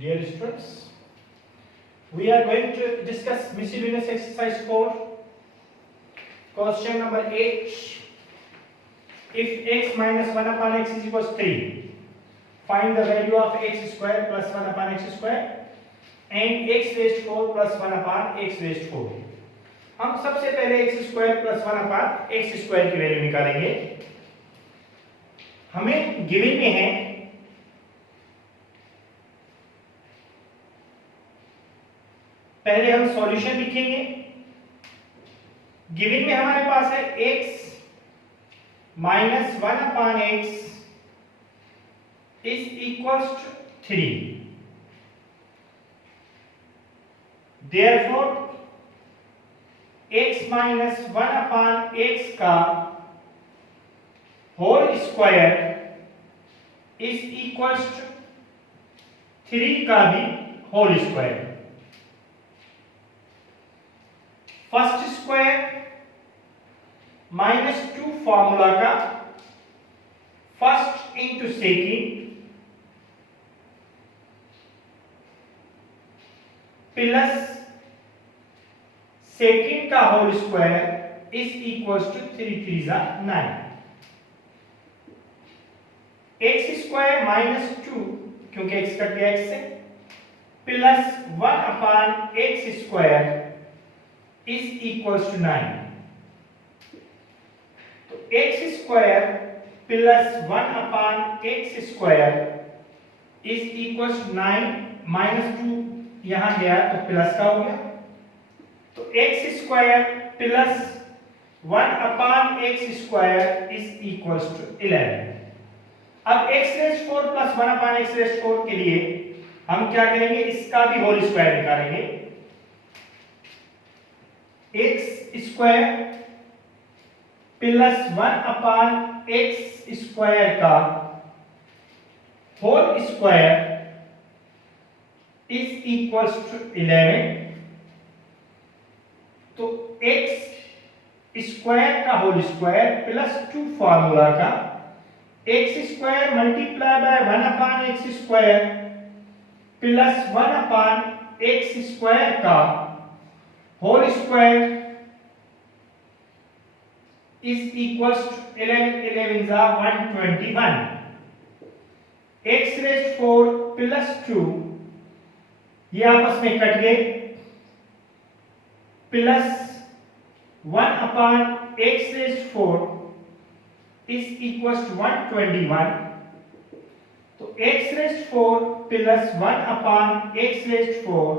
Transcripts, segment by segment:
Dear students, we are going to discuss miscellaneous exercise 4. Question number 8. If x minus 1 upon x is equals 3, find the value of x square plus 1 upon x square and x raised 4 plus 1 upon x raised 4. हम सबसे पहले x square plus 1 upon x square की value निकालेंगे. हमें given में है पहले हम सॉल्यूशन लिखेंगे. गिवन में हमारे पास है x minus 1 upon x is equals to 3. Therefore x minus 1 upon x का whole square is equals to 3 का भी whole square. First square minus 2 formula का first into second plus second का whole square is equals to 3 3 9. X square minus 2 क्योंकि x कट गया x से plus 1 upon x square is equals to 9. तो x square plus 1 upon x square is equals to 9. Minus 2 यहां गया तो plus का हो गया. तो x square plus 1 upon x square is equals to 11. अब x raise 4 plus 1 upon x raise 4 के लिए हम क्या करेंगे, इसका भी होल स्क्वायर निकालेंगे. x square plus 1 upon x square का whole square is equals to 11. तो x स्क्वायर का होल स्क्वायर प्लस 2 फॉर्मूला का x square multiply by 1 upon x square plus 1 upon x square का whole square is equals to 11 11 जा 121. X raise 4 plus 2 ये आपस में कट गए plus 1 upon x raise 4 is equals to 121. तो x raised 4 plus 1 upon x raised 4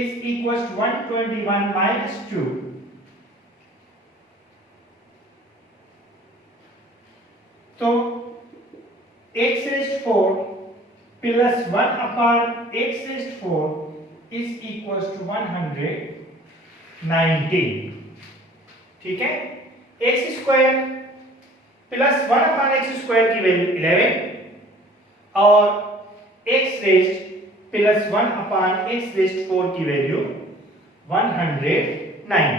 is equals to 121 minus 2. तो x raised 4 plus 1 upon x raised 4 is equals to 190. ठीक है. x square plus 1 upon x square की value 11 और x raised plus 1 upon x raised 4 की value 190.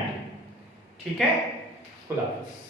ठीक है. खुदा हाफिज़.